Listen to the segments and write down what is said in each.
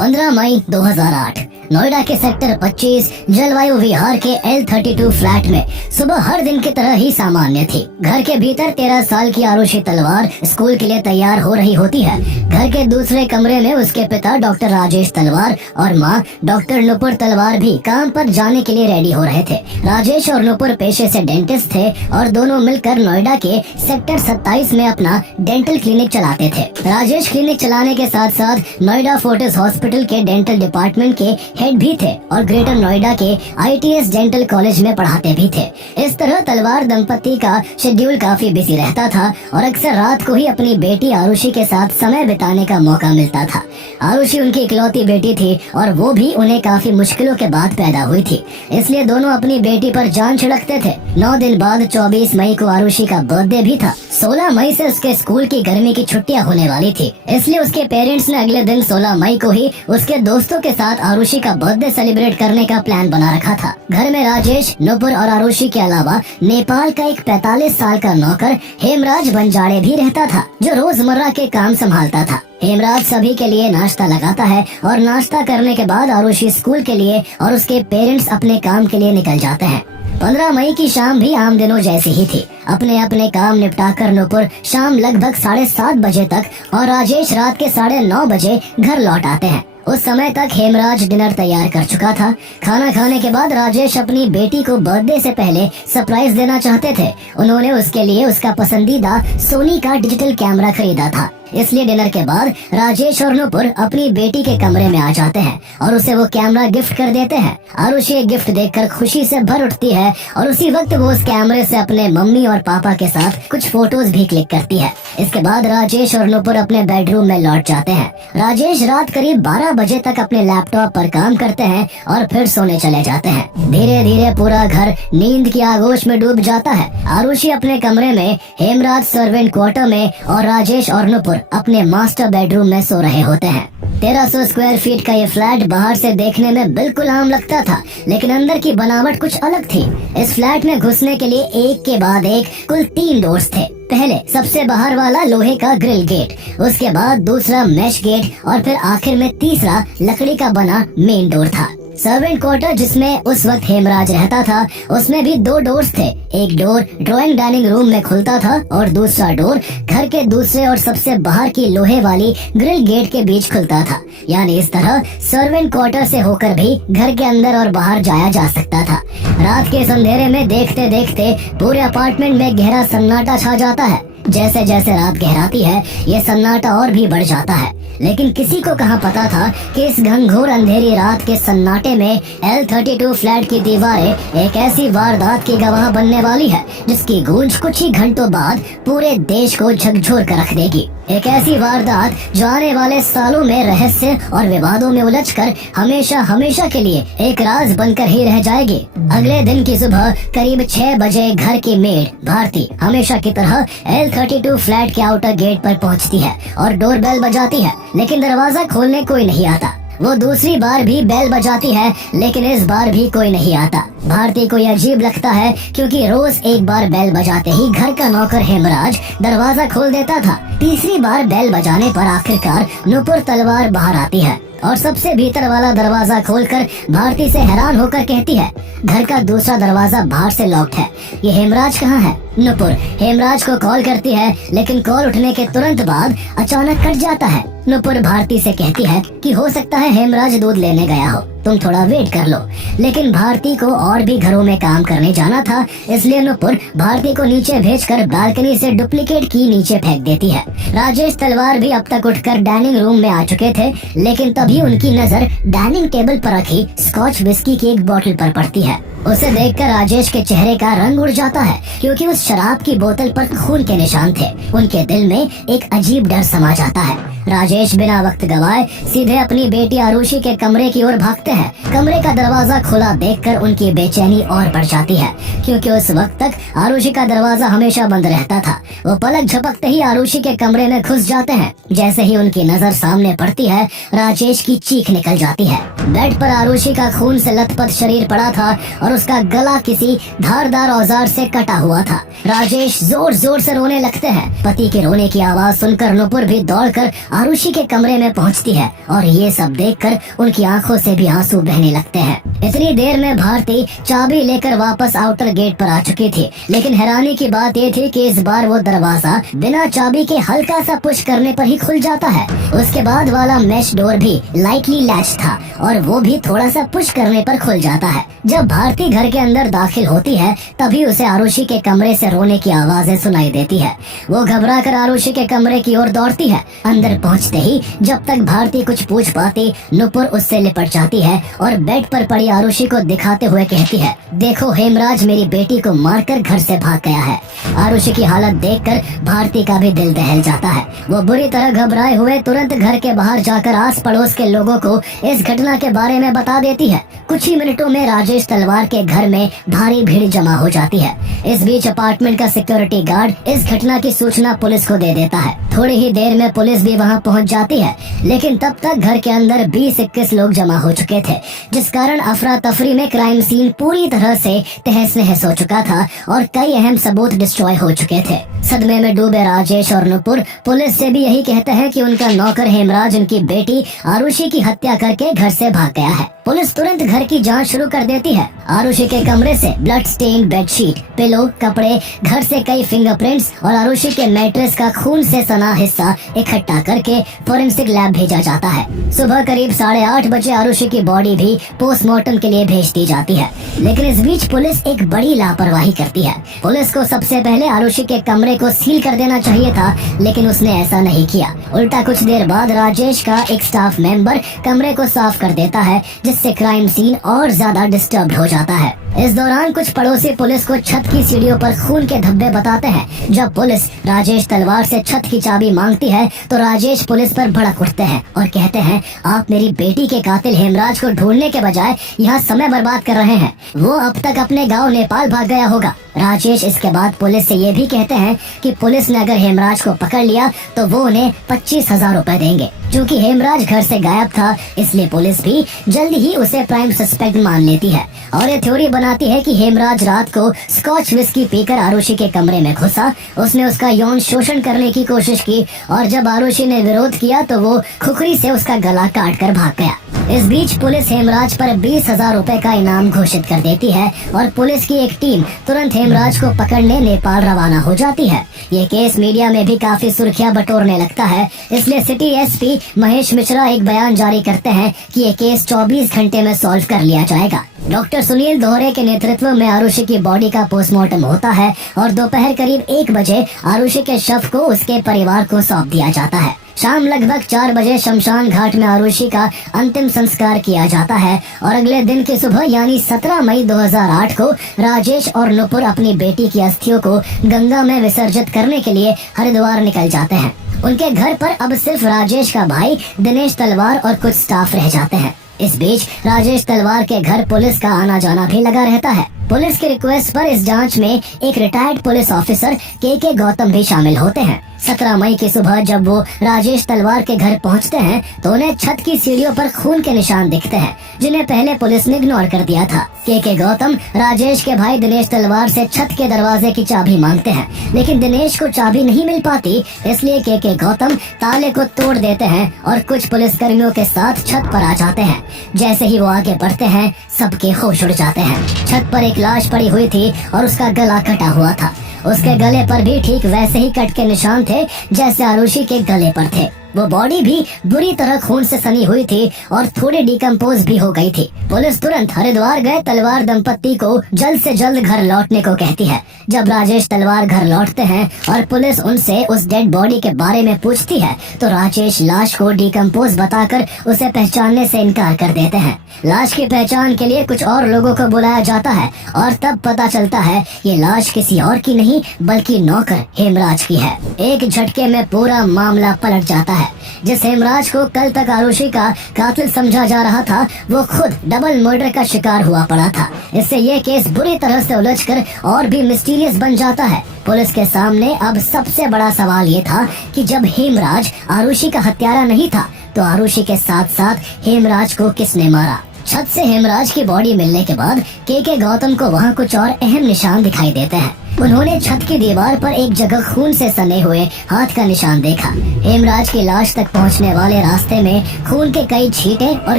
15 मई 2008 नोएडा के सेक्टर 25 जलवायु विहार के L32 फ्लैट में सुबह हर दिन की तरह ही सामान्य थी। घर के भीतर 13 साल की आरुषि तलवार स्कूल के लिए तैयार हो रही होती है। घर के दूसरे कमरे में उसके पिता डॉक्टर राजेश तलवार और माँ डॉक्टर नुपुर तलवार भी काम पर जाने के लिए रेडी हो रहे थे। राजेश और नुपुर पेशे से डेंटिस्ट थे और दोनों मिलकर नोएडा के सेक्टर 27 में अपना डेंटल क्लिनिक चलाते थे। राजेश क्लिनिक चलाने के साथ साथ नोएडा फोर्टिस हॉस्पिटल के डेंटल डिपार्टमेंट के हेड भी थे और ग्रेटर नोएडा के ITS डेंटल कॉलेज में पढ़ाते भी थे। इस तरह तलवार दंपति का शेड्यूल काफी बिजी रहता था और अक्सर रात को ही अपनी बेटी आरुषि के साथ समय बिताने का मौका मिलता था। आरुषि उनकी इकलौती बेटी थी और वो भी उन्हें काफी मुश्किलों के बाद पैदा हुई थी, इसलिए दोनों अपनी बेटी पर जान छिड़कते थे। 9 दिन बाद 24 मई को आरुषि का बर्थडे भी था। 16 मई से उसके स्कूल की गर्मी की छुट्टियां होने वाली थी, इसलिए उसके पेरेंट्स ने अगले दिन 16 मई को ही उसके दोस्तों के साथ आरुषि का बर्थडे सेलिब्रेट करने का प्लान बना रखा था। घर में राजेश, नुपुर और आरुषि के अलावा नेपाल का एक 45 साल का नौकर हेमराज बंजाड़े भी रहता था, जो रोजमर्रा के काम संभालता था। हेमराज सभी के लिए नाश्ता लगाता है और नाश्ता करने के बाद आरुषि स्कूल के लिए और उसके पेरेंट्स अपने काम के लिए निकल जाते हैं। 15 मई की शाम भी आम दिनों जैसी ही थी। अपने अपने काम निपटाकर नुपुर शाम लगभग 7:30 बजे तक और राजेश रात के 9:30 बजे घर लौट आते हैं। उस समय तक हेमराज डिनर तैयार कर चुका था। खाना खाने के बाद राजेश अपनी बेटी को बर्थडे से पहले सरप्राइज देना चाहते थे। उन्होंने उसके लिए उसका पसंदीदा सोनी का डिजिटल कैमरा खरीदा था, इसलिए डिनर के बाद राजेश और नुपुर अपनी बेटी के कमरे में आ जाते हैं और उसे वो कैमरा गिफ्ट कर देते हैं। आरुषि गिफ्ट देखकर खुशी से भर उठती है और उसी वक्त वो उस कैमरे से अपने मम्मी और पापा के साथ कुछ फोटोज भी क्लिक करती है। इसके बाद राजेश और नुपुर अपने बेडरूम में लौट जाते हैं। राजेश रात करीब 12 बजे तक अपने लैपटॉप पर काम करते हैं और फिर सोने चले जाते हैं। धीरे धीरे पूरा घर नींद की आगोश में डूब जाता है। आरुषि अपने कमरे में, हेमराज सर्वेंट क्वार्टर में और राजेश और नुपुर अपने मास्टर बेडरूम में सो रहे होते हैं। 1300 स्क्वायर फीट का ये फ्लैट बाहर से देखने में बिल्कुल आम लगता था, लेकिन अंदर की बनावट कुछ अलग थी। इस फ्लैट में घुसने के लिए एक के बाद एक कुल 3 डोर्स थे। पहले सबसे बाहर वाला लोहे का ग्रिल गेट, उसके बाद दूसरा मैश गेट और फिर आखिर में तीसरा लकड़ी का बना मेन डोर था। सर्वेंट क्वार्टर जिसमें उस वक्त हेमराज रहता था, उसमें भी 2 डोर्स थे। एक डोर ड्राइंग डाइनिंग रूम में खुलता था और दूसरा डोर घर के दूसरे और सबसे बाहर की लोहे वाली ग्रिल गेट के बीच खुलता था। यानी इस तरह सर्वेंट क्वार्टर से होकर भी घर के अंदर और बाहर जाया जा सकता था। रात के इस अंधेरे में देखते देखते पूरे अपार्टमेंट में गहरा सन्नाटा छा जाता है। जैसे जैसे रात गहराती है, ये सन्नाटा और भी बढ़ जाता है, लेकिन किसी को कहाँ पता था कि इस घनघोर अंधेरी रात के सन्नाटे में L32 फ्लैट की दीवारें एक ऐसी वारदात की गवाह बनने वाली है, जिसकी गूंज कुछ ही घंटों बाद पूरे देश को झकझोर कर रख देगी। एक ऐसी वारदात जो आने वाले सालों में रहस्य और विवादों में उलझकर हमेशा हमेशा के लिए एक राज बनकर ही रह जाएगी। अगले दिन की सुबह करीब 6 बजे घर की मेड भारती हमेशा की तरह L32 फ्लैट के आउटर गेट पर पहुंचती है और डोर बेल बजाती है, लेकिन दरवाजा खोलने कोई नहीं आता। वो दूसरी बार भी बेल बजाती है, लेकिन इस बार भी कोई नहीं आता। भारती को यह अजीब लगता है, क्योंकि रोज एक बार बेल बजाते ही घर का नौकर हेमराज दरवाजा खोल देता था। तीसरी बार बेल बजाने पर आखिरकार नुपुर तलवार बाहर आती है और सबसे भीतर वाला दरवाजा खोलकर भारती से हैरान होकर कहती है, घर का दूसरा दरवाजा बाहर से लॉक्ड है, ये हेमराज कहाँ है? नुपुर हेमराज को कॉल करती है, लेकिन कॉल उठने के तुरंत बाद अचानक कट जाता है। नुपुर भारती से कहती है कि हो सकता है हेमराज दूध लेने गया हो, तुम थोड़ा वेट कर लो। लेकिन भारती को और भी घरों में काम करने जाना था, इसलिए नुपुर भारती को नीचे भेजकर बालकनी से डुप्लीकेट की नीचे फेंक देती है। राजेश तलवार भी अब तक उठकर डाइनिंग रूम में आ चुके थे, लेकिन तभी उनकी नजर डाइनिंग टेबल पर रखी स्कॉच विस्की की एक बोतल पर पड़ती है। उसे देखकर राजेश के चेहरे का रंग उड़ जाता है, क्योंकि उस शराब की बोतल पर खून के निशान थे। उनके दिल में एक अजीब डर समा जाता है। राजेश बिना वक्त गवाए सीधे अपनी बेटी आरुषि के कमरे की ओर भागते हैं। कमरे का दरवाजा खुला देखकर उनकी बेचैनी और बढ़ जाती है, क्योंकि उस वक्त तक आरुषि का दरवाजा हमेशा बंद रहता था। वो पलक झपकते ही आरुषि के कमरे में घुस जाते हैं। जैसे ही उनकी नजर सामने पड़ती है, राजेश की चीख निकल जाती है। बेड पर आरुषि का खून से लथपथ शरीर पड़ा था और उसका गला किसी धारदार औजार से कटा हुआ था। राजेश जोर जोर से रोने लगते हैं। पति के रोने की आवाज सुनकर नुपुर भी दौड़कर आरुषि के कमरे में पहुंचती है और ये सब देखकर उनकी आंखों से भी आंसू बहने लगते हैं। इतनी देर में भारती चाबी लेकर वापस आउटर गेट पर आ चुकी थी, लेकिन हैरानी की बात ये थी कि इस बार वो दरवाजा बिना चाबी के हल्का सा पुश करने पर ही खुल जाता है। उसके बाद वाला मेश डोर भी लाइटली लैच था और वो भी थोड़ा सा पुश करने पर खुल जाता है। जब भारती घर के अंदर दाखिल होती है तभी उसे आरुषि के कमरे से रोने की आवाजें सुनाई देती है। वो घबरा कर आरुषि के कमरे की ओर दौड़ती है। अंदर पहुंचते ही जब तक भारती कुछ पूछ पाती, नुपुर उससे लिपट जाती है और बेड पर पड़ी आरुषि को दिखाते हुए कहती है, देखो हेमराज मेरी बेटी को मारकर घर से भाग गया है। आरुषि की हालत देखकर भारती का भी दिल दहल जाता है। वो बुरी तरह घबराए हुए तुरंत घर के बाहर जाकर आस पड़ोस के लोगों को इस घटना के बारे में बता देती है। कुछ ही मिनटों में राजेश तलवार के घर में भारी भीड़ जमा हो जाती है। इस बीच अपार्टमेंट का सिक्योरिटी गार्ड इस घटना की सूचना पुलिस को दे देता है। थोड़ी ही देर में पुलिस भी वहां पहुंच जाती है, लेकिन तब तक घर के अंदर 20-21 लोग जमा हो चुके थे, जिस कारण अफरा तफरी में क्राइम सीन पूरी तरह से तहस नहस हो चुका था और कई अहम सबूत डिस्ट्रॉय हो चुके थे। सदमे में डूबे राजेश और नुपुर पुलिस से भी यही कहते हैं कि उनका नौकर हेमराज उनकी बेटी आरुषि की हत्या करके घर से भाग गया है। पुलिस तुरंत घर की जांच शुरू कर देती है। आरुषि के कमरे से ब्लड स्टेन बेडशीट, पिलो, कपड़े, घर से कई फिंगरप्रिंट्स और आरुषि के मैट्रेस का खून से सना हिस्सा इकट्ठा करके फोरेंसिक लैब भेजा जाता है। सुबह करीब 8:30 बजे आरुषि की बॉडी भी पोस्टमार्टम के लिए भेज दी जाती है, लेकिन इस बीच पुलिस एक बड़ी लापरवाही करती है। पुलिस को सबसे पहले आरुषि के कमरे को सील कर देना चाहिए था, लेकिन उसने ऐसा नहीं किया। उल्टा कुछ देर बाद राजेश का एक स्टाफ मेंबर कमरे को साफ कर देता है, जिससे क्राइम सीन और ज्यादा डिस्टर्ब हो जाता है। इस दौरान कुछ पड़ोसी पुलिस को छत की सीढ़ियों पर खून के धब्बे बताते हैं। जब पुलिस राजेश तलवार से छत की चाबी मांगती है तो राजेश पुलिस पर भड़क उठते हैं और कहते हैं, आप मेरी बेटी के कातिल हेमराज को ढूंढने के बजाय यहाँ समय बर्बाद कर रहे हैं। वो अब तक अपने गांव नेपाल भाग गया होगा। राजेश इसके बाद पुलिस से ये भी कहते हैं कि पुलिस ने अगर हेमराज को पकड़ लिया तो वो उन्हें 25,000 रुपए देंगे। क्योंकि हेमराज घर से गायब था, इसलिए पुलिस भी जल्द ही उसे प्राइम सस्पेक्ट मान लेती है और ये थ्योरी बनाती है कि हेमराज रात को स्कॉच विस्की पीकर आरुषि के कमरे में घुसा। उसने उसका यौन शोषण करने की कोशिश की और जब आरुषि ने विरोध किया तो वो खुखरी से उसका गला काट कर भाग गया। इस बीच पुलिस हेमराज पर 20,000 रुपए का इनाम घोषित कर देती है और पुलिस की एक टीम तुरंत हेमराज को पकड़ने नेपाल रवाना हो जाती है। ये केस मीडिया में भी काफी सुर्खियां बटोरने लगता है, इसलिए सिटी एसपी महेश मिश्रा एक बयान जारी करते हैं कि ये केस 24 घंटे में सॉल्व कर लिया जाएगा। डॉक्टर सुनील दोहरे के नेतृत्व में आरुषि की बॉडी का पोस्टमार्टम होता है और दोपहर करीब 1 बजे आरुषि के शव को उसके परिवार को सौंप दिया जाता है। शाम लगभग 4 बजे शमशान घाट में आरुषि का अंतिम संस्कार किया जाता है और अगले दिन की सुबह यानी 17 मई 2008 को राजेश और नुपुर अपनी बेटी की अस्थियों को गंगा में विसर्जित करने के लिए हरिद्वार निकल जाते हैं। उनके घर पर अब सिर्फ राजेश का भाई दिनेश तलवार और कुछ स्टाफ रह जाते हैं। इस बीच राजेश तलवार के घर पुलिस का आना जाना भी लगा रहता है। पुलिस की रिक्वेस्ट पर इस जांच में एक रिटायर्ड पुलिस ऑफिसर के गौतम भी शामिल होते हैं। 17 मई की सुबह जब वो राजेश तलवार के घर पहुंचते हैं तो उन्हें छत की सीढ़ियों पर खून के निशान दिखते हैं, जिन्हें पहले पुलिस ने इग्नोर कर दिया था। के गौतम राजेश के भाई दिनेश तलवार से छत के दरवाजे की चाबी मांगते हैं, लेकिन दिनेश को चाबी नहीं मिल पाती, इसलिए के गौतम ताले को तोड़ देते हैं और कुछ पुलिसकर्मियों के साथ छत पर आ जाते हैं। जैसे ही वो आगे बढ़ते हैं सबके होश उड़ जाते हैं। छत पर एक लाश पड़ी हुई थी और उसका गला कटा हुआ था। उसके गले पर भी ठीक वैसे ही कट के निशान थे जैसे आरुषि के गले पर थे। वो बॉडी भी बुरी तरह खून से सनी हुई थी और थोड़ी डिकम्पोज भी हो गई थी। पुलिस तुरंत हरिद्वार गए तलवार दंपत्ति को जल्द से जल्द घर लौटने को कहती है। जब राजेश तलवार घर लौटते हैं और पुलिस उनसे उस डेड बॉडी के बारे में पूछती है तो राजेश लाश को डिकम्पोज बताकर उसे पहचानने से इनकार कर देते हैं। लाश की पहचान के लिए कुछ और लोगों को बुलाया जाता है और तब पता चलता है ये लाश किसी और की नहीं बल्कि नौकर हेमराज की है। एक झटके में पूरा मामला पलट जाता है। जिस हेमराज को कल तक आरुषि का कातिल समझा जा रहा था वो खुद डबल मर्डर का शिकार हुआ पड़ा था। इससे ये केस बुरी तरह से उलझकर और भी मिस्टीरियस बन जाता है। पुलिस के सामने अब सबसे बड़ा सवाल ये था कि जब हेमराज आरुषि का हत्यारा नहीं था तो आरुषि के साथ साथ हेमराज को किसने मारा। छत से हेमराज की बॉडी मिलने के बाद के गौतम को वहाँ कुछ और अहम निशान दिखाई देते हैं। उन्होंने छत की दीवार पर एक जगह खून से सने हुए हाथ का निशान देखा। हेमराज की लाश तक पहुंचने वाले रास्ते में खून के कई छींटे और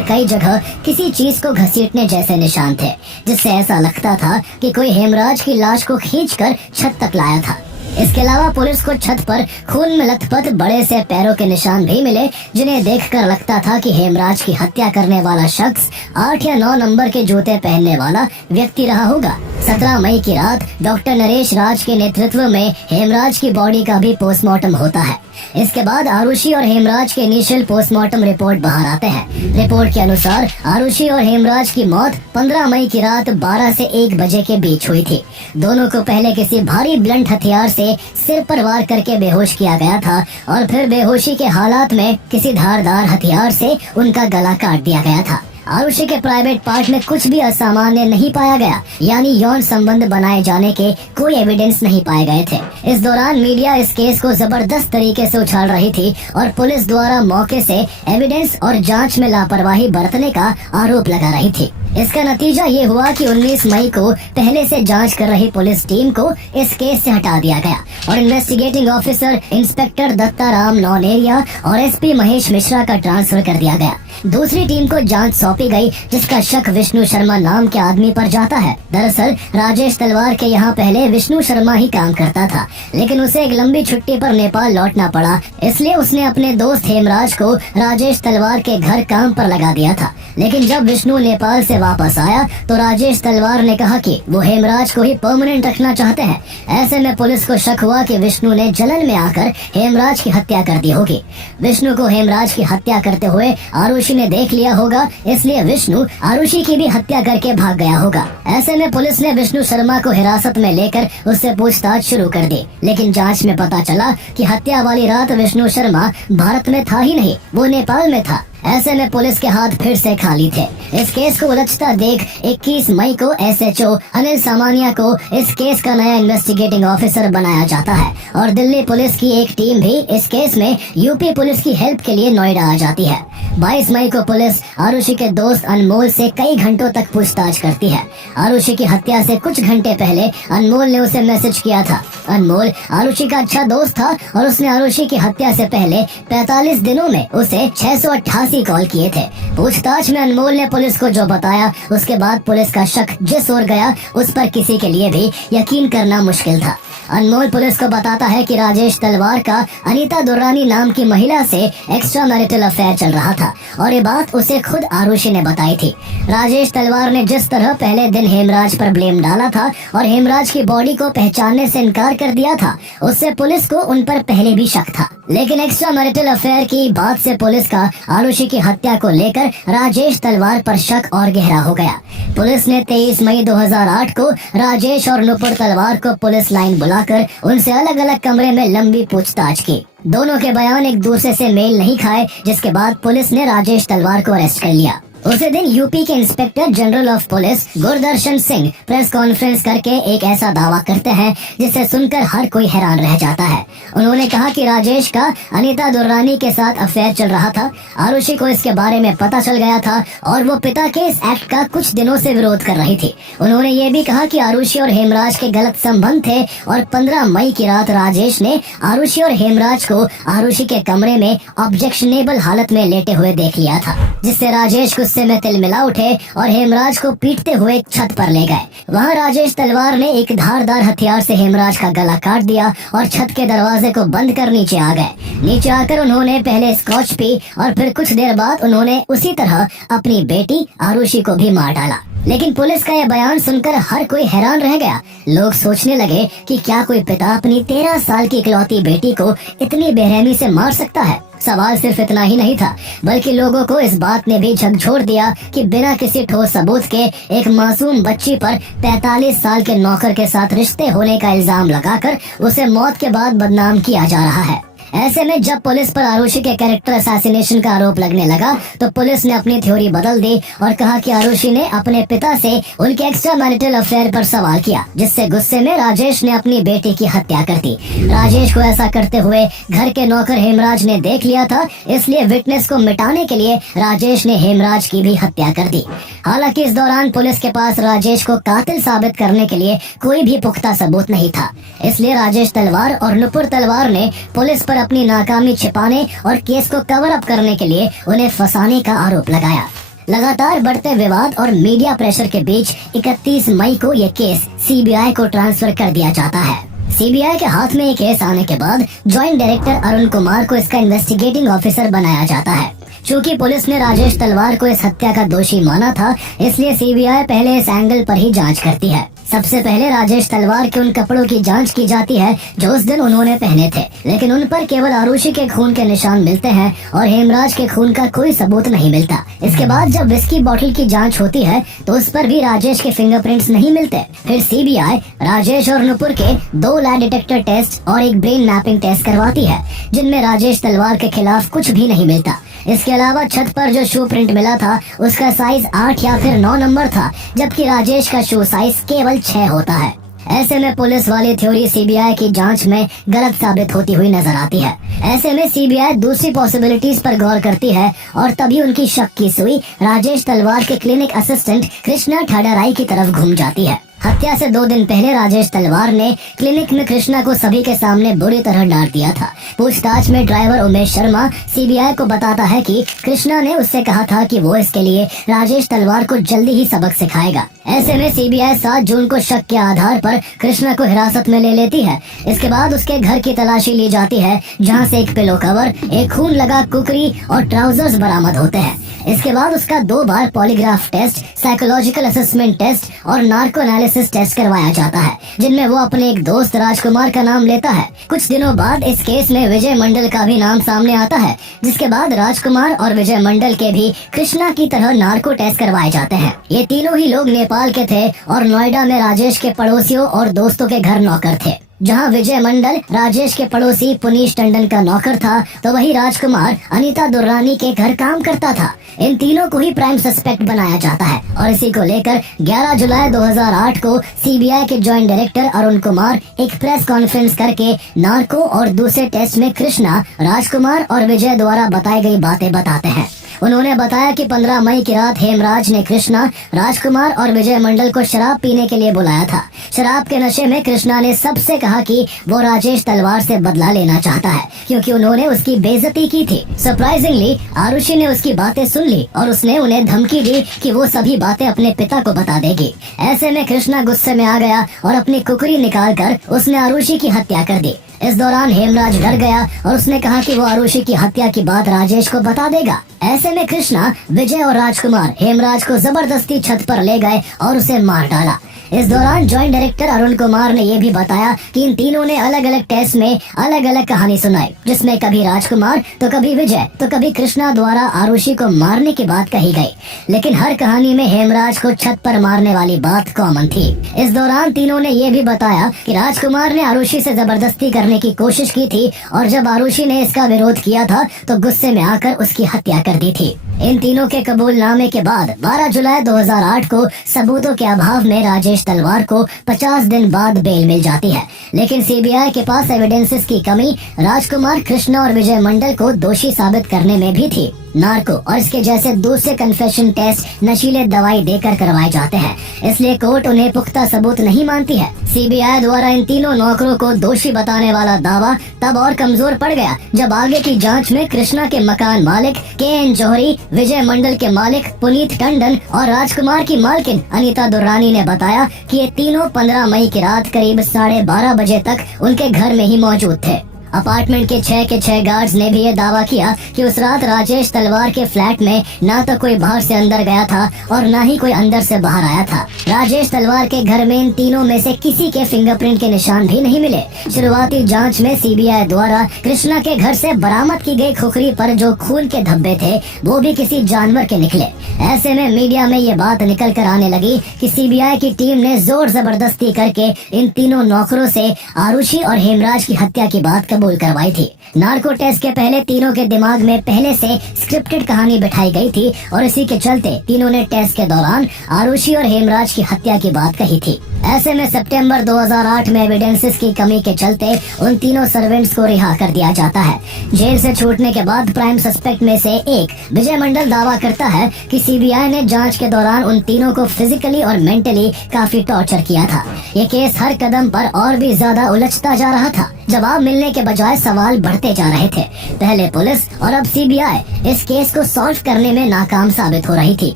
कई जगह किसी चीज को घसीटने जैसे निशान थे, जिससे ऐसा लगता था कि कोई हेमराज की लाश को खींचकर छत तक लाया था। इसके अलावा पुलिस को छत पर खून में लथपथ बड़े से पैरों के निशान भी मिले, जिन्हें देखकर लगता था कि हेमराज की हत्या करने वाला शख्स 8 या 9 नंबर के जूते पहनने वाला व्यक्ति रहा होगा। 17 मई की रात डॉक्टर नरेश राज के नेतृत्व में हेमराज की बॉडी का भी पोस्टमार्टम होता है। इसके बाद आरुषि और हेमराज के इनिशियल पोस्टमार्टम रिपोर्ट बाहर आते हैं। रिपोर्ट के अनुसार आरुषि और हेमराज की मौत 15 मई की रात 12 से 1 बजे के बीच हुई थी। दोनों को पहले किसी भारी ब्लंट हथियार से सिर पर वार करके बेहोश किया गया था और फिर बेहोशी के हालात में किसी धारदार हथियार से उनका गला काट दिया गया था। आरुषि के प्राइवेट पार्ट में कुछ भी असामान्य नहीं पाया गया, यानी यौन संबंध बनाए जाने के कोई एविडेंस नहीं पाए गए थे। इस दौरान मीडिया इस केस को जबरदस्त तरीके से उछाल रही थी और पुलिस द्वारा मौके से एविडेंस और जांच में लापरवाही बरतने का आरोप लगा रही थी। इसका नतीजा ये हुआ कि 19 मई को पहले से जांच कर रही पुलिस टीम को इस केस से हटा दिया गया और इन्वेस्टिगेटिंग ऑफिसर इंस्पेक्टर दत्ताराम नौनेरिया और एसपी महेश मिश्रा का ट्रांसफर कर दिया गया। दूसरी टीम को जांच सौंपी गई, जिसका शक विष्णु शर्मा नाम के आदमी पर जाता है। दरअसल राजेश तलवार के यहाँ पहले विष्णु शर्मा ही काम करता था, लेकिन उसे एक लंबी छुट्टी पर नेपाल लौटना पड़ा, इसलिए उसने अपने दोस्त हेमराज को राजेश तलवार के घर काम पर लगा दिया था। लेकिन जब विष्णु नेपाल से वापस आया तो राजेश तलवार ने कहा कि वो हेमराज को ही परमानेंट रखना चाहते हैं। ऐसे में पुलिस को शक हुआ कि विष्णु ने जलन में आकर हेमराज की हत्या कर दी होगी। विष्णु को हेमराज की हत्या करते हुए आरुषि ने देख लिया होगा, इसलिए विष्णु आरुषि की भी हत्या करके भाग गया होगा। ऐसे में पुलिस ने विष्णु शर्मा को हिरासत में लेकर उससे पूछताछ शुरू कर दी, लेकिन जांच में पता चला कि हत्या वाली रात विष्णु शर्मा भारत में था ही नहीं, वो नेपाल में था। ऐसे में पुलिस के हाथ फिर से खाली थे। इस केस को उलझता देख 21 मई को एसएचओ अनिल सामानिया को इस केस का नया इन्वेस्टिगेटिंग ऑफिसर बनाया जाता है और दिल्ली पुलिस की एक टीम भी इस केस में यूपी पुलिस की हेल्प के लिए नोएडा आ जाती है। 22 मई को पुलिस आरुषि के दोस्त अनमोल से कई घंटों तक पूछताछ करती है। आरुषि की हत्या से कुछ घंटे पहले अनमोल ने उसे मैसेज किया था। अनमोल आरुषि का अच्छा दोस्त था और उसने आरुषि की हत्या से पहले 45 दिनों में उसे 688 कॉल किए थे। पूछताछ में अनमोल ने पुलिस को जो बताया, उसके बाद पुलिस का शक जिस ओर गया उस पर किसी के लिए भी यकीन करना मुश्किल था। अनमोल पुलिस को बताता है कि राजेश तलवार का अनीता दुर्रानी नाम की महिला से एक्स्ट्रा मैरिटल अफेयर चल रहा था और ये बात उसे खुद आरुषि ने बताई थी। राजेश तलवार ने जिस तरह पहले दिन हेमराज पर ब्लेम डाला था और हेमराज की बॉडी को पहचानने से इनकार कर दिया था, उससे पुलिस को उन पर पहले भी शक था। लेकिन एक्स्ट्रा मैरिटल अफेयर की बात से पुलिस का आरुषि की हत्या को लेकर राजेश तलवार पर शक और गहरा हो गया। पुलिस ने 23 मई 2008 को राजेश और नुपुर तलवार को पुलिस लाइन बुलाकर उनसे अलग अलग कमरे में लंबी पूछताछ की। दोनों के बयान एक दूसरे से मेल नहीं खाए, जिसके बाद पुलिस ने राजेश तलवार को अरेस्ट कर लिया। उसी दिन यूपी के inspector general of police Gurdarshan Singh press conference करके एक ऐसा दावा करते हैं जिसे सुनकर हर कोई हैरान रह जाता है। उन्होंने कहा कि राजेश का अनीता दुर्रानी के साथ अफेयर चल रहा था। आरुषि को इसके बारे में पता चल गया था और वो पिता के इस एक्ट का कुछ दिनों से विरोध कर रही थी। उन्होंने ये भी कहा कि आरुषि और हेमराज के गलत संबंध थे और 15 मई की रात राजेश ने आरुषि और हेमराज को आरुषि के कमरे में ऑब्जेक्शनेबल हालत में लेटे हुए देख लिया था, जिससे राजेश गुस्से में तिलमिला उठे और हेमराज को पीटते हुए छत पर ले गए। वहाँ राजेश तलवार ने एक धारदार हथियार से हेमराज का गला काट दिया और छत के दरवाजे को बंद कर नीचे आ गए। नीचे आकर उन्होंने पहले स्कॉच पी और फिर कुछ देर बाद उन्होंने उसी तरह अपनी बेटी आरुषि को भी मार डाला। लेकिन पुलिस का यह बयान सुनकर हर कोई हैरान रह गया। लोग सोचने लगे कि क्या कोई पिता अपनी 13 साल की इकलौती बेटी को इतनी बेरहमी से मार सकता है। सवाल सिर्फ इतना ही नहीं था, बल्कि लोगों को इस बात ने भी झकझोर दिया कि बिना किसी ठोस सबूत के एक मासूम बच्ची पर 45 साल के नौकर के साथ रिश्ते होने का इल्जाम लगाकर उसे मौत के बाद बदनाम किया जा रहा है। ऐसे में जब पुलिस पर आरुषि के कैरेक्टर असैसिनेशन का आरोप लगने लगा तो पुलिस ने अपनी थ्योरी बदल दी और कहा कि आरुषि ने अपने पिता से उनके एक्स्ट्रा मैरिटल अफेयर पर सवाल किया, जिससे गुस्से में राजेश ने अपनी बेटी की हत्या कर दी। राजेश को ऐसा करते हुए घर के नौकर हेमराज ने देख लिया था, इसलिए विटनेस को मिटाने के लिए राजेश ने हेमराज की भी हत्या कर दी। हालांकि इस दौरान पुलिस के पास राजेश को कातिल साबित करने के लिए कोई भी पुख्ता सबूत नहीं था, इसलिए राजेश तलवार और नुपुर तलवार ने पुलिस पर अपनी नाकामी छिपाने और केस को कवर अप करने के लिए उन्हें फंसाने का आरोप लगाया। लगातार बढ़ते विवाद और मीडिया प्रेशर के बीच 31 मई को ये केस सीबीआई को ट्रांसफर कर दिया जाता है। सीबीआई के हाथ में ये केस आने के बाद ज्वाइंट डायरेक्टर अरुण कुमार को इसका इन्वेस्टिगेटिंग ऑफिसर बनाया जाता है। चूँकि पुलिस ने राजेश तलवार को इस हत्या का दोषी माना था, इसलिए सीबीआई पहले इस एंगल पर ही जांच करती है। सबसे पहले राजेश तलवार के उन कपड़ों की जांच की जाती है जो उस दिन उन्होंने पहने थे, लेकिन उन पर केवल आरुषि के खून के निशान मिलते हैं और हेमराज के खून का कोई सबूत नहीं मिलता। इसके बाद जब विस्की बोतल की जांच होती है तो उस पर भी राजेश के फिंगरप्रिंट्स नहीं मिलते। फिर सीबीआई राजेश और नुपुर के 2 लाई डिटेक्टर टेस्ट और एक ब्रेन मैपिंग टेस्ट करवाती है, जिनमें राजेश तलवार के खिलाफ कुछ भी नहीं मिलता। इसके अलावा छत पर जो शू प्रिंट मिला था उसका साइज 8 या फिर 9 नंबर था, जबकि राजेश का शू साइज केवल 6 होता है। ऐसे में पुलिस वाली थ्योरी सीबीआई की जांच में गलत साबित होती हुई नजर आती है। ऐसे में सीबीआई दूसरी पॉसिबिलिटीज पर गौर करती है और तभी उनकी शक की सुई राजेश तलवार के क्लिनिक असिस्टेंट कृष्णा ठाडाराई की तरफ घूम जाती है। हत्या से 2 दिन पहले राजेश तलवार ने क्लिनिक में कृष्णा को सभी के सामने बुरी तरह डांट दिया था। पूछताछ में ड्राइवर उमेश शर्मा सीबीआई को बताता है कि कृष्णा ने उससे कहा था कि वो इसके लिए राजेश तलवार को जल्दी ही सबक सिखाएगा। ऐसे में सीबीआई 7 जून को शक के आधार पर कृष्णा को हिरासत में ले लेती है। इसके बाद उसके घर की तलाशी ली जाती है, जहाँ से एक पिलो कवर, एक खून लगा कुकरी और ट्राउजर्स बरामद होते हैं। इसके बाद उसका 2 बार polygraph test, psychological assessment test और नार्को एनालिसिस टेस्ट करवाया जाता है, जिनमें वो अपने एक दोस्त राजकुमार का नाम लेता है। कुछ दिनों बाद इस केस में विजय मंडल का भी नाम सामने आता है, जिसके बाद राजकुमार और विजय मंडल के भी कृष्णा की तरह नार्को टेस्ट करवाए जाते हैं। ये तीनों ही लोग नेपाल के थे और नोएडा में राजेश के पड़ोसियों और दोस्तों के घर नौकर थे। जहां विजय मंडल राजेश के पड़ोसी पुनीश टंडन का नौकर था, तो वही राजकुमार अनीता दुर्रानी के घर काम करता था। इन तीनों को ही प्राइम सस्पेक्ट बनाया जाता है और इसी को लेकर 11 जुलाई 2008 को सीबीआई के ज्वाइंट डायरेक्टर अरुण कुमार एक प्रेस कॉन्फ्रेंस करके नार्को और दूसरे टेस्ट में कृष्णा, राजकुमार और विजय द्वारा बताई गई बातें बताते हैं। उन्होंने बताया कि 15 मई की रात हेमराज ने कृष्णा, राजकुमार और विजय मंडल को शराब पीने के लिए बुलाया था। शराब के नशे में कृष्णा ने सबसे कहा कि वो राजेश तलवार से बदला लेना चाहता है, क्योंकि उन्होंने उसकी बेइज्जती की थी। सरप्राइजिंगली आरुषि ने उसकी बातें सुन ली और उसने उन्हें धमकी दी कि वो सभी बातें अपने पिता को बता देगी। ऐसे में कृष्णा गुस्से में आ गया और अपनी कुकरी निकालकर उसने आरुषि की हत्या कर दी। इस दौरान हेमराज डर गया और उसने कहा कि वो आरुषि की हत्या की बात राजेश को बता देगा। ऐसे में कृष्णा, विजय और राजकुमार हेमराज को जबरदस्ती छत पर ले गए और उसे मार डाला। इस दौरान ज्वाइंट डायरेक्टर अरुण कुमार ने ये भी बताया कि इन तीनों ने अलग अलग टेस्ट में अलग अलग कहानी सुनाई, जिसमें कभी राजकुमार तो कभी विजय तो कभी कृष्णा द्वारा आरुषि को मारने की बात कही गई, लेकिन हर कहानी में हेमराज को छत पर मारने वाली बात कॉमन थी। इस दौरान तीनों ने ये भी बताया कि राजकुमार ने आरुषि से जबरदस्ती करने की कोशिश की थी और जब आरुषि ने इसका विरोध किया था तो गुस्से में आकर उसकी हत्या कर दी थी। इन तीनों के कबूलनामे के बाद 12 जुलाई 2008 को सबूतों के अभाव में राजेश तलवार को 50 दिन बाद बेल मिल जाती है, लेकिन सीबीआई के पास एविडेंसेस की कमी राजकुमार, कृष्णा और विजय मंडल को दोषी साबित करने में भी थी। नार्को और इसके जैसे दूसरे कन्फेशन टेस्ट नशीले दवाई देकर करवाए जाते हैं, इसलिए कोर्ट उन्हें पुख्ता सबूत नहीं मानती है। सीबीआई द्वारा इन तीनों नौकरों को दोषी बताने वाला दावा तब और कमजोर पड़ गया जब आगे की जांच में कृष्णा के मकान मालिक के.एन. जौहरी, विजय मंडल के मालिक पुनीत टंडन और राजकुमार की मालकिन अनीता दुर्रानी ने बताया कि ये तीनों 15 मई की रात करीब 12:30 बजे तक उनके घर में ही मौजूद थे। अपार्टमेंट के 6 गार्ड्स ने भी ये दावा किया कि उस रात राजेश तलवार के फ्लैट में ना तो कोई बाहर से अंदर गया था और ना ही कोई अंदर से बाहर आया था। राजेश तलवार के घर में इन तीनों में से किसी के फिंगरप्रिंट के निशान भी नहीं मिले। शुरुआती जांच में सीबीआई द्वारा कृष्णा के घर से बरामद की गई खुखरी पर जो खून के धब्बे थे वो भी किसी जानवर के निकले। ऐसे में मीडिया में ये बात निकल कर आने लगी कि सीबीआई की टीम ने जोर जबरदस्ती करके इन तीनों नौकरों से आरुषि और हेमराज की हत्या की बात कबूल करवाई थी। नार्को टेस्ट के पहले तीनों के दिमाग में पहले से स्क्रिप्टेड कहानी बिठाई गई थी और इसी के चलते तीनों ने टेस्ट के दौरान आरुषि और हेमराज की हत्या की बात कही थी। ऐसे में सितंबर 2008 में एविडेंसेस की कमी के चलते उन तीनों सर्वेंट्स को रिहा कर दिया जाता है। जेल से छूटने के बाद प्राइम सस्पेक्ट में से एक विजय मंडल दावा करता है कि सीबीआई ने जांच के दौरान उन तीनों को फिजिकली और मेंटली काफी टॉर्चर किया था। ये केस हर कदम पर और भी ज्यादा उलझता जा रहा था। जवाब मिलने के बजाय सवाल बढ़ते जा रहे थे। पहले पुलिस और अब सीबीआई इस केस को सॉल्व करने में नाकाम साबित हो रही थी।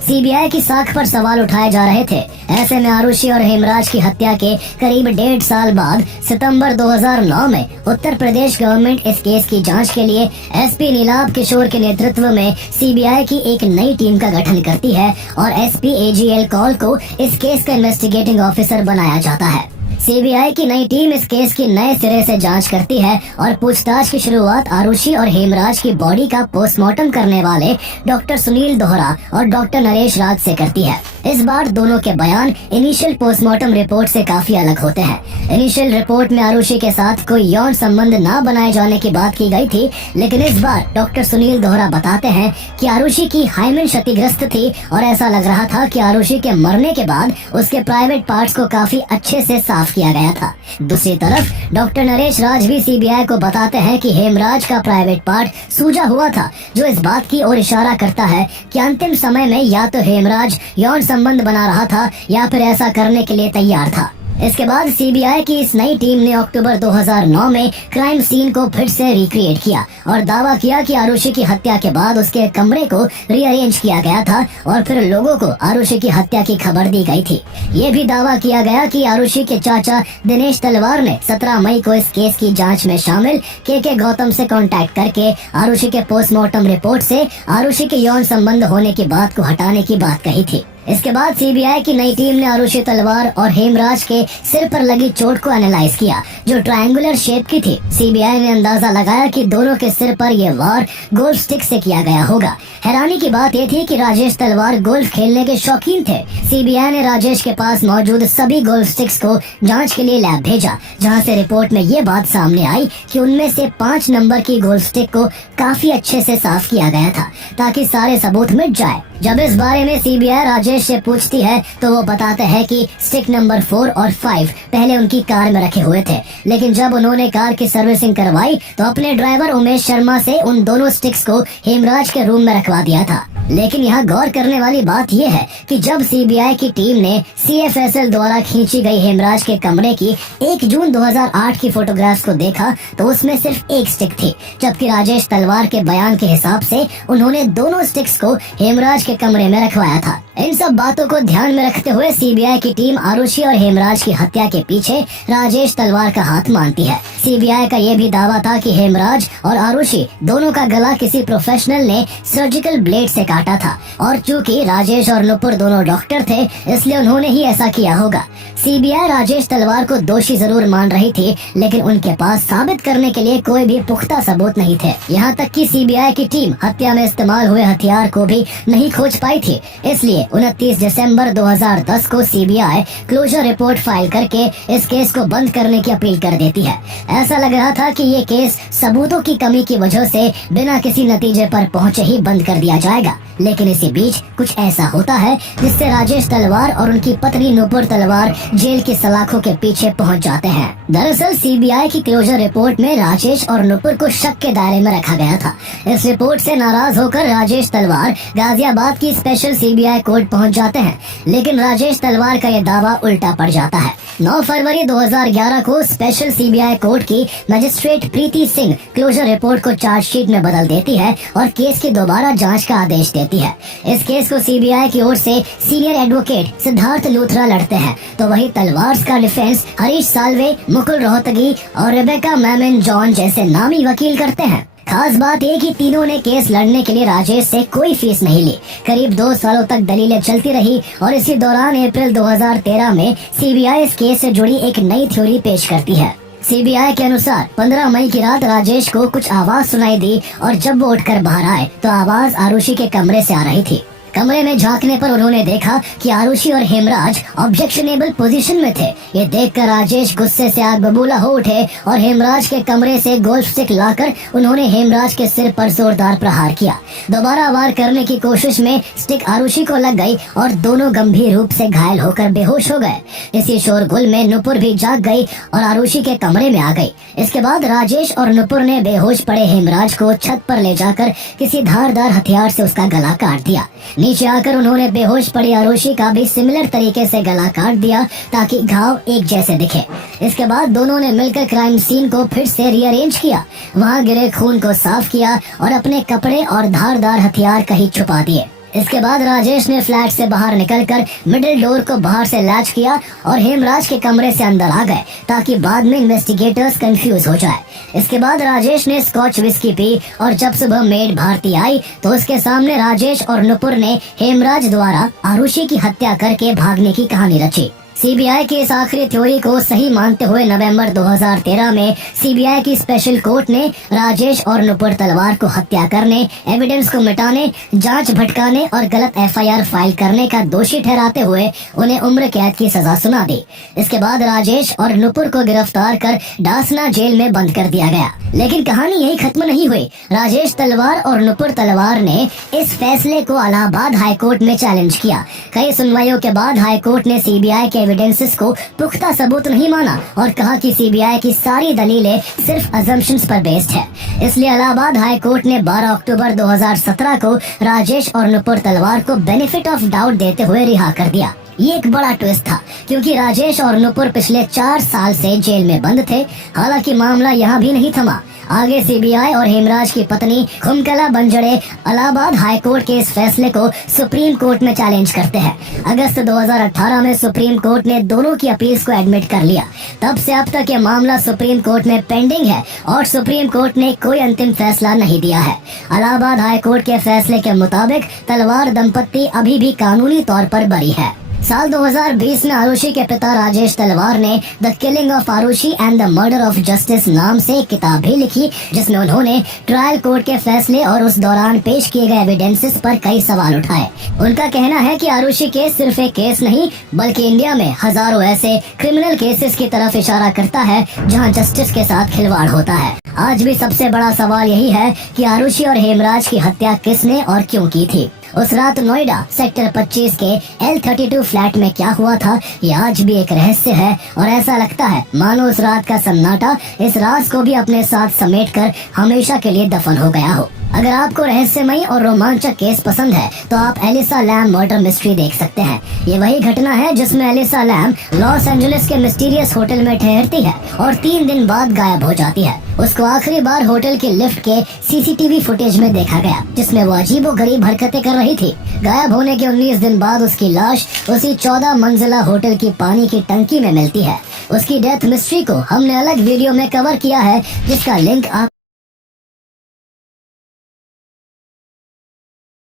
सीबीआई की साख पर सवाल उठाए जा रहे थे। ऐसे में आरुषि और हेमराज की हत्या के करीब 1.5 साल बाद सितंबर 2009 में उत्तर प्रदेश गवर्नमेंट इस केस की जांच के लिए एसपी नीलाभ किशोर के नेतृत्व में सीबीआई की एक नई टीम का गठन करती है और एसपी एजीएल कौल को इस केस का इन्वेस्टिगेटिंग ऑफिसर बनाया जाता है। सीबीआई की नई टीम इस केस की नए सिरे से जांच करती है और पूछताछ की शुरुआत आरुषि और हेमराज की बॉडी का पोस्टमार्टम करने वाले डॉक्टर सुनील दोहरा और डॉक्टर नरेश राज से करती है। इस बार दोनों के बयान इनिशियल पोस्टमार्टम रिपोर्ट से काफी अलग होते हैं। इनिशियल रिपोर्ट में आरुषि के साथ कोई यौन संबंध न बनाए जाने की बात की गई थी, लेकिन इस बार डॉक्टर सुनील दोहरा बताते हैं कि आरुषि की हाइमेन क्षतिग्रस्त थी और ऐसा लग रहा था कि आरुषि के मरने के बाद उसके प्राइवेट पार्ट्स को काफी अच्छे से साफ किया गया था। दूसरी तरफ डॉक्टर नरेश राज भी सीबीआई को बताते हैं कि हेमराज का प्राइवेट पार्ट सूजा हुआ था, जो इस बात की ओर इशारा करता है कि अंतिम समय में या तो हेमराज यौन संबंध बना रहा था या फिर ऐसा करने के लिए तैयार था। इसके बाद सीबीआई की इस नई टीम ने अक्टूबर 2009 में क्राइम सीन को फिर से रिक्रिएट किया और दावा किया कि आरुषि की हत्या के बाद उसके कमरे को रीअरेंज किया गया था और फिर लोगों को आरुषि की हत्या की खबर दी गई थी। ये भी दावा किया गया कि आरुषि के चाचा दिनेश तलवार ने 17 मई को इस केस की जांच में शामिल के गौतम से कांटेक्ट करके आरुषि के पोस्टमार्टम रिपोर्ट से आरुषि के यौन संबंध होने की बात को हटाने की बात कही थी। इसके बाद सीबीआई की नई टीम ने आरुषि तलवार और हेमराज के सिर पर लगी चोट को एनालाइज किया, जो ट्रायंगुलर शेप की थी। सीबीआई ने अंदाजा लगाया कि दोनों के सिर पर यह वार गोल्फ स्टिक से किया गया होगा। हैरानी की बात यह थी कि राजेश तलवार गोल्फ खेलने के शौकीन थे। सीबीआई ने राजेश के पास मौजूद सभी गोल्फ स्टिक्स को जांच के लिए लैब भेजा, जहां से रिपोर्ट में ये बात सामने आई कि उनमें से 5 नंबर की गोल्फ स्टिक को काफी अच्छे से साफ किया गया था, ताकि सारे सबूत मिट जाए। जब इस बारे में सीबीआई राजेश से पूछती है तो वो बताते हैं कि स्टिक नंबर 4 और 5 पहले उनकी कार में रखे हुए थे, लेकिन जब उन्होंने कार की सर्विसिंग करवाई तो अपने ड्राइवर उमेश शर्मा से उन दोनों स्टिक्स को हेमराज के रूम में रखवा दिया था। लेकिन यहाँ गौर करने वाली बात यह है कि जब सीबीआई की टीम ने सीएफएसएल द्वारा खींची गई हेमराज के कमरे की 1 जून 2008 की फोटोग्राफ्स को देखा तो उसमें सिर्फ एक स्टिक थी, जबकि राजेश तलवार के बयान के हिसाब से उन्होंने दोनों स्टिक्स को हेमराज के कमरे में रखवाया था। इन सब बातों को ध्यान में रखते हुए सीबीआई की टीम आरुषि और हेमराज की हत्या के पीछे राजेश तलवार का हाथ मानती है। सीबीआई का ये भी दावा था कि हेमराज और आरुषि दोनों का गला किसी प्रोफेशनल ने सर्जिकल ब्लेड से काटा था और चूंकि राजेश और नुपुर दोनों डॉक्टर थे, इसलिए उन्होंने ही ऐसा किया होगा। सीबीआई राजेश तलवार को दोषी जरूर मान रही थी, लेकिन उनके पास साबित करने के लिए कोई भी पुख्ता सबूत नहीं थे। यहाँ तक कि सीबीआई की टीम हत्या में इस्तेमाल हुए हथियार को भी नहीं खोज पाई थी। इसलिए 29 दिसंबर 2010 को सीबीआई क्लोजर रिपोर्ट फाइल करके इस केस को बंद करने की अपील कर देती है। ऐसा लग रहा था कि ये केस सबूतों की कमी की वजह से बिना किसी नतीजे पर पहुंचे ही बंद कर दिया जाएगा, लेकिन इसी बीच कुछ ऐसा होता है जिससे राजेश तलवार और उनकी पत्नी नुपुर तलवार जेल की सलाखों के पीछे पहुंच जाते हैं। दरअसल सीबीआई की क्लोजर रिपोर्ट में राजेश और नुपुर को शक के दायरे में रखा गया था। इस रिपोर्ट से नाराज होकर राजेश तलवार गाजियाबाद की स्पेशल सीबीआई कोर्ट पहुंच जाते हैं, लेकिन राजेश तलवार का यह दावा उल्टा पड़ जाता है। 9 फरवरी 2011 को स्पेशल सीबीआई कोर्ट की मजिस्ट्रेट प्रीति सिंह क्लोजर रिपोर्ट को चार्जशीट में बदल देती है और केस की दोबारा जांच का आदेश देती है। इस केस को सीबीआई की ओर से सीनियर एडवोकेट सिद्धार्थ लूथरा लड़ते हैं, तो वही तलवार का डिफेंस हरीश साल्वे, मुकुल रोहतगी और रेबेका मैमन जॉन जैसे नामी वकील करते हैं। खास बात ये कि तीनों ने केस लड़ने के लिए राजेश से कोई फीस नहीं ली। करीब 2 सालों तक दलीलें चलती रही और इसी दौरान अप्रैल 2013 में सीबीआई इस केस से जुड़ी एक नई थ्योरी पेश करती है। सीबीआई के अनुसार 15 मई की रात राजेश को कुछ आवाज सुनाई दी और जब वो उठकर बाहर आए तो आवाज आरुषि के कमरे से आ रही थी। कमरे में झांकने पर उन्होंने देखा कि आरुषि और हेमराज ऑब्जेक्शनेबल पोजीशन में थे। ये देखकर राजेश गुस्से से आग बबूला हो उठे और हेमराज के कमरे से गोल्फ स्टिक लाकर उन्होंने हेमराज के सिर पर जोरदार प्रहार किया। दोबारा वार करने की कोशिश में स्टिक आरुषि को लग गई और दोनों गंभीर रूप से घायल होकर बेहोश हो गए। इसी शोरगुल में नुपुर भी जाग गई और आरुषि के कमरे में आ गई। इसके बाद राजेश और नुपुर ने बेहोश पड़े हेमराज को छत पर ले जाकर किसी धारदार हथियार से उसका गला काट दिया। नीचे आकर उन्होंने बेहोश पड़ी आरुषि का भी सिमिलर तरीके से गला काट दिया ताकि घाव एक जैसे दिखे। इसके बाद दोनों ने मिलकर क्राइम सीन को फिर से रीअरेंज किया, वहाँ गिरे खून को साफ किया और अपने कपड़े और धारदार हथियार कहीं छुपा दिए। इसके बाद राजेश ने फ्लैट से बाहर निकलकर मिडिल डोर को बाहर से लैच किया और हेमराज के कमरे से अंदर आ गए ताकि बाद में इन्वेस्टिगेटर्स कंफ्यूज हो जाए। इसके बाद राजेश ने स्कॉच विस्की पी और जब सुबह मेड भारती आई तो उसके सामने राजेश और नुपुर ने हेमराज द्वारा आरुषि की हत्या करके भागने की कहानी रची। सीबीआई की इस आखिरी थ्योरी को सही मानते हुए नवंबर 2013 में सीबीआई की स्पेशल कोर्ट ने राजेश और नुपुर तलवार को हत्या करने, एविडेंस को मिटाने, जांच भटकाने और गलत एफआईआर फाइल करने का दोषी ठहराते हुए उन्हें उम्र कैद की सजा सुना दी। इसके बाद राजेश और नुपुर को गिरफ्तार कर डासना जेल में बंद कर दिया गया। लेकिन कहानी यही खत्म नहीं हुई। राजेश तलवार और नुपुर तलवार ने इस फैसले को इलाहाबाद हाईकोर्ट में चैलेंज किया। कई सुनवाइयों के बाद हाईकोर्ट ने सीबीआई के एविडेंसेस को पुख्ता सबूत नहीं माना और कहा कि सीबीआई की सारी दलीलें सिर्फ अजम्पशंस पर बेस्ड है। इसलिए इलाहाबाद हाई कोर्ट ने 12 अक्टूबर 2017 को राजेश और नुपुर तलवार को बेनिफिट ऑफ डाउट देते हुए रिहा कर दिया। ये एक बड़ा ट्विस्ट था क्योंकि राजेश और नुपुर पिछले 4 साल से जेल में बंद थे। हालांकि मामला यहाँ भी नहीं थमा। आगे सीबीआई और हेमराज की पत्नी खुमकला बंजड़े इलाहाबाद हाई कोर्ट के इस फैसले को सुप्रीम कोर्ट में चैलेंज करते हैं। अगस्त 2018 में सुप्रीम कोर्ट ने दोनों की अपील्स को एडमिट कर लिया। तब से अब तक ये मामला सुप्रीम कोर्ट में पेंडिंग है और सुप्रीम कोर्ट ने कोई अंतिम फैसला नहीं दिया है। इलाहाबाद हाई कोर्ट के फैसले के मुताबिक तलवार दंपत्ति अभी भी कानूनी तौर पर बरी है। साल 2020 में आरुषि के पिता राजेश तलवार ने the killing of Aarushi and the murder of justice नाम से एक किताब भी लिखी, जिसमें उन्होंने ट्रायल कोर्ट के फैसले और उस दौरान पेश किए गए एविडेंसेस पर कई सवाल उठाए। उनका कहना है कि आरुषि केस सिर्फ एक केस नहीं बल्कि इंडिया में हजारों ऐसे क्रिमिनल केसेस की तरफ इशारा करता है जहां जस्टिस के साथ खिलवाड़ होता है। आज भी सबसे बड़ा सवाल यही है कि आरुषि और हेमराज की हत्या किसने और क्यों की थी। उस रात नोएडा सेक्टर 25 के L32 फ्लैट में क्या हुआ था, ये आज भी एक रहस्य है और ऐसा लगता है मानो उस रात का सन्नाटा इस राज को भी अपने साथ समेटकर हमेशा के लिए दफन हो गया हो। अगर आपको रहस्यमयी और रोमांचक केस पसंद है तो आप एलिसा लैम मर्डर मिस्ट्री देख सकते हैं। ये वही घटना है जिसमें एलिसा लैम लॉस एंजलिस के मिस्टीरियस होटल में ठहरती है और 3 दिन बाद गायब हो जाती है। उसको आखिरी बार होटल की लिफ्ट के सीसीटीवी फुटेज में देखा गया जिसमें वो अजीबोगरीब हरकतें कर रही थी। गायब होने के 19 दिन बाद उसकी लाश उसी 14 मंजिला होटल की पानी की टंकी में मिलती है। उसकी डेथ मिस्ट्री को हमने अलग वीडियो में कवर किया है जिसका लिंक आप